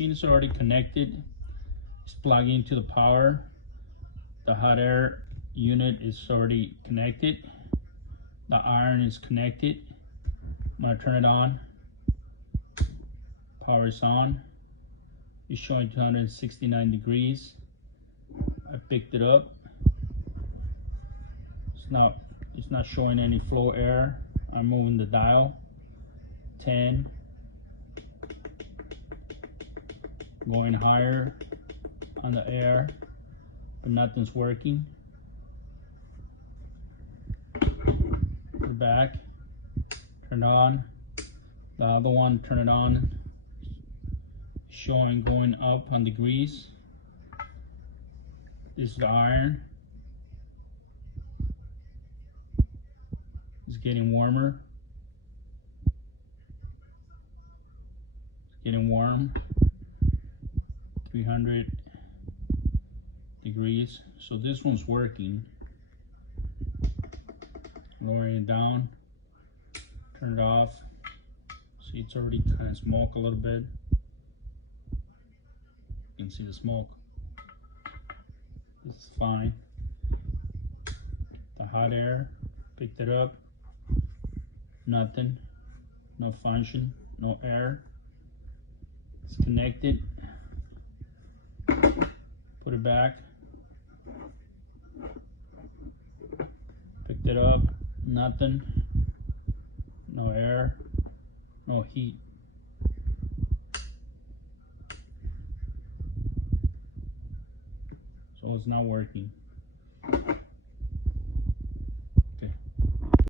machine is already connected. It's plugged into the power. The hot air unit is already connected. The iron is connected. I'm gonna turn it on. Power is on. It's showing 269 degrees. I picked it up. It's not showing any flow air. I'm moving the dial. 10. Going higher on the air, but nothing's working. Put it back. Turn it on. The other one, turn it on. Showing going up on degrees. This is the iron. It's getting warmer. It's getting warm. 300 degrees. So this one's working. Lowering it down. Turn it off. See, it's already kind of smoke a little bit. You can see the smoke. This is fine. The hot air, picked it up. Nothing. No function. No air. It's connected. Put it back. Picked it up. Nothing. No air. No heat. So it's not working.